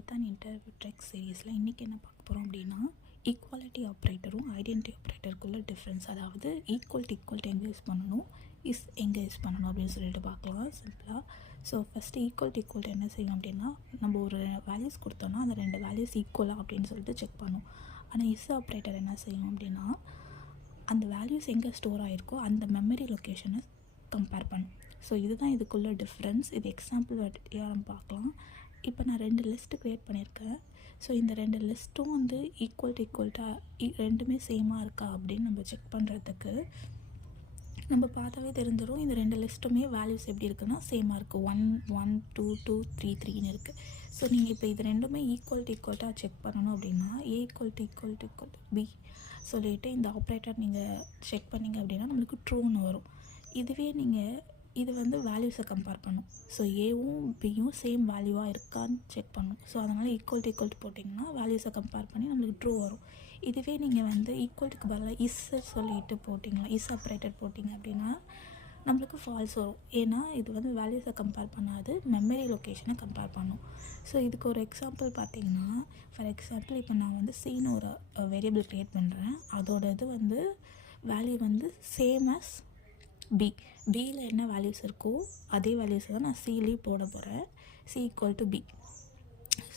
Python interview trick சீரீஸில் இன்றைக்கி என்ன பார்க்க போகிறோம் அப்படின்னா ஈக்குவாலிட்டி ஆப்ரேட்டரும் ஐடென்டிட்டி ஆப்ரேட்டருக்குள்ள டிஃப்ரென்ஸ். அதாவது ஈக்குவல் எங்கே யூஸ் பண்ணணும், இஸ் எங்கே யூஸ் பண்ணணும் அப்படின்னு சொல்லிட்டு பார்க்கலாம் சிம்பிளாக. ஸோ ஃபஸ்ட்டு ஈக்குவல் என்ன செய்யும் அப்படின்னா, நம்ம ஒரு வேல்யூஸ் கொடுத்தோன்னா அந்த ரெண்டு வேல்யூஸ் ஈக்குவலாக அப்படின்னு சொல்லிட்டு செக் பண்ணும். ஆனால் இஸ் ஆப்ரேட்டர் என்ன செய்யும் அப்படின்னா, அந்த வேல்யூஸ் எங்கே ஸ்டோர் ஆகிருக்கோ அந்த மெமரி லொக்கேஷனை கம்பேர் பண்ணும். ஸோ இதுதான் இதுக்குள்ள டிஃப்ரென்ஸ். இது எக்ஸாம்பிள் நம்ம பார்க்கலாம். இப்போ நான் 2 லிஸ்ட்டு க்ரியேட் பண்ணியிருக்கேன். ஸோ இந்த 2 லிஸ்ட்டும் வந்து ஈக்குவல்ட்டாக ரெண்டுமே சேமாக இருக்கா அப்படின்னு நம்ம செக் பண்ணுறதுக்கு நம்ம பார்த்தாவே தெரிஞ்சிடும். இந்த 2 லிஸ்ட்டுமே வேல்யூஸ் எப்படி இருக்குன்னா சேமாக இருக்குது. 1 1 2 2 3 3ன்னு இருக்குது. ஸோ நீங்கள் இப்போ இது ரெண்டுமே ஈக்குவல்ட்டாக செக் பண்ணணும் அப்படின்னா ஏ ஈக்குவல் பி சொல்லிவிட்டு இந்த ஆப்ரேட்டர் நீங்கள் செக் பண்ணிங்க அப்படின்னா நம்மளுக்கு ட்ரூன்னு வரும். இதுவே நீங்கள் இது வந்து வேல்யூஸை கம்பேர் பண்ணும். ஸோ ஏவும் பியும் சேம் வேல்யூவாக இருக்கான்னு செக் பண்ணும். ஸோ அதனால் ஈக்குவல் போட்டிங்கன்னா வேல்யூஸை கம்பேர் பண்ணி நம்மளுக்கு ட்ரூ வரும். இதுவே நீங்கள் வந்து ஈக்குவலுக்கு பதிலாக இஸ்ஸை சொல்லிட்டு போட்டிங்களா, இஸ் ஆப்ரேட்டர் போட்டிங்க அப்படின்னா நம்மளுக்கு ஃபால்ஸ் வரும். ஏன்னா இது வந்து வேல்யூஸை கம்பேர் பண்ணாது, மெமரி லொக்கேஷனை கம்பேர் பண்ணும். ஸோ இதுக்கு ஒரு எக்ஸாம்பிள் பார்த்தீங்கன்னா, ஃபார் எக்ஸாம்பிள் இப்போ நான் வந்து சீன்னு ஒரு வேரியபிள் க்ரியேட் பண்ணுறேன். அதோட இது வந்து வேல்யூ வந்து சேம் அஸ் பியில் என்ன வேல்யூஸ் இருக்கோ அதே வேல்யூஸை தான் நான் சிலேயும் போட போகிறேன். C equal to B.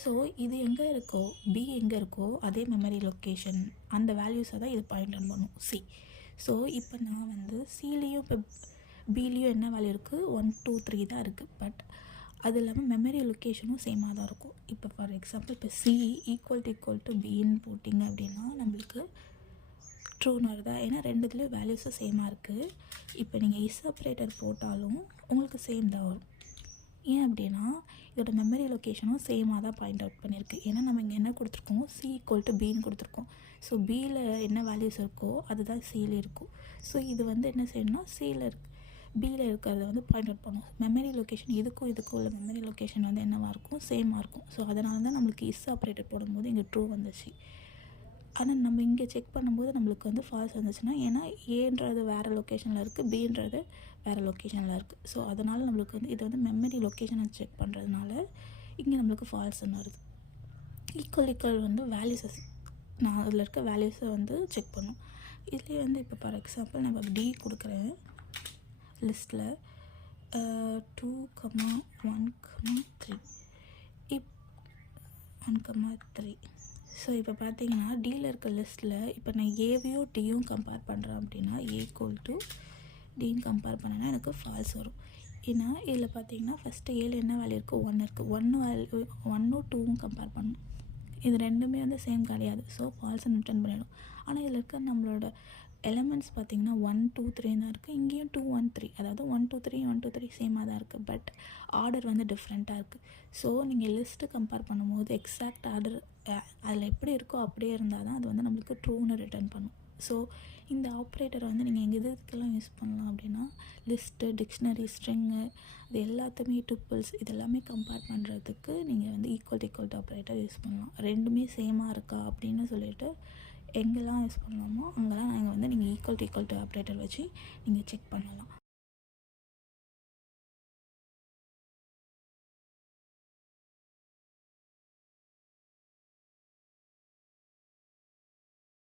So இது எங்கே இருக்கோ, பி எங்கே இருக்கோ அதே மெமரி லொக்கேஷன் அந்த வேல்யூஸை தான் இது பாயிண்ட் பண்ணும் சி. ஸோ இப்போ நான் வந்து சிலேயும் இப்போ பிலேயும் என்ன வேல்யூ இருக்குது, 1 2 3 தான் இருக்குது. பட் அது இல்லாமல் மெமரி லொக்கேஷனும் சேமாக தான் இருக்கும். இப்போ ஃபார் எக்ஸாம்பிள் இப்போ சி ஈக்குவல் டு பின்னு போட்டிங்க அப்படின்னா நம்மளுக்கு ட்ரூன்னு வருதா, ஏன்னா ரெண்டுத்துலேயும் வேல்யூஸும் சேமாக இருக்குது. இப்போ நீங்கள் இஸ் ஆப்ரேட்டர் போட்டாலும் உங்களுக்கு சேம் தான் வரும். ஏன் அப்படின்னா இதோட மெமரி லொக்கேஷனும் சேமாக தான் பாயிண்ட் அவுட் பண்ணியிருக்கு. ஏன்னா நம்ம இங்கே என்ன கொடுத்துருக்கோம், சி ஈக்குவல் டு பின்னு கொடுத்துருக்கோம். ஸோ பியில் என்ன வேல்யூஸ் இருக்கோ அதுதான் சியில் இருக்கும். ஸோ இது வந்து என்ன செய்யணும்னா பியில் இருக்கிறத வந்து பாயிண்ட் அவுட் பண்ணும். மெமரி லொக்கேஷன் இதுக்கும் உள்ள மெமரி லொக்கேஷன் வந்து என்னவாக இருக்கும், சேமாக இருக்கும். ஸோ அதனால தான் நம்மளுக்கு இஸ் ஆப்ரேட்டர் போடும்போது இங்கே ட்ரூ வந்துச்சு. ஆனால் நம்ம இங்கே செக் பண்ணும்போது நம்மளுக்கு வந்து ஃபால்ஸ் வந்துச்சுன்னா, ஏன்னா ஏன்றது வேறு லொக்கேஷனில் இருக்குது, பின்றது வேறு லொக்கேஷனில் இருக்குது. ஸோ அதனால் நம்மளுக்கு வந்து இது வந்து மெமரி லொக்கேஷனை செக் பண்ணுறதுனால இங்கே நம்மளுக்கு ஃபால்ஸ்ன்னு வருது. ஈக்குவல் வந்து வேல்யூஸை நான் அதில் இருக்க வேல்யூஸை வந்து செக் பண்ணும். இதுலேயே வந்து இப்போ ஃபார் எக்ஸாம்பிள் நம்ம டி கொடுக்குறேன் லிஸ்ட்டில் 2 1 3 1 3. ஸோ இப்போ பார்த்தீங்கன்னா டியில் இருக்க லிஸ்ட்டில் இப்போ நான் ஏவையும் டியும் கம்பேர் பண்ணுறேன் அப்படின்னா ஏ ஈக்குவல் டு டின்னு கம்பேர் பண்ணேன்னா எனக்கு ஃபால்ஸ் வரும். ஏன்னா இதில் பார்த்தீங்கன்னா ஃபஸ்ட்டு ஏழு என்ன வேல்யூ இருக்குது, 1 இருக்குது. 1ம் 2வும் கம்பேர் பண்ணணும். இது ரெண்டுமே வந்து சேம் கிடையாது. ஸோ ஃபால்ஸ்ன்னு ரிட்டர்ன் பண்ணிடும். ஆனால் இதில் இருக்க நம்மளோட எலமெண்ட்ஸ் பார்த்திங்கன்னா 1 2 3 தான் இருக்குது. இங்கேயும் 2 1 3, அதாவது 1 2 3 சேமாக தான் இருக்குது. பட் ஆர்டர் வந்து டிஃப்ரெண்ட்டாக இருக்குது. ஸோ நீங்கள் லிஸ்ட்டு கம்பேர் பண்ணும்போது எக்ஸாக்ட் ஆர்டர் அதில் எப்படி இருக்கோ அப்படியே இருந்தால் தான் அது வந்து நம்மளுக்கு ட்ரூன்னு ரிட்டர்ன் பண்ணும். ஸோ இந்த ஆப்ரேட்டரை வந்து நீங்கள் எங்கே இதுக்கெல்லாம் யூஸ் பண்ணலாம் அப்படின்னா, லிஸ்ட்டு, டிக்ஷனரி, ஸ்ட்ரிங்கு இது எல்லாத்தையுமே டூப்பிள்ஸ் இதெல்லாமே கம்பேர் பண்ணுறதுக்கு நீங்கள் வந்து ஈக்குவல் ஆப்ரேட்டர் யூஸ் பண்ணலாம். ரெண்டுமே சேமாக இருக்கா அப்படின்னு சொல்லிட்டு எங்கெல்லாம் யூஸ் பண்ணலாமோ அங்கெல்லாம் நீங்கள் வந்து ஈக்குவல் ஆப்ரேட்டர் வச்சு நீங்கள் செக் பண்ணலாம்.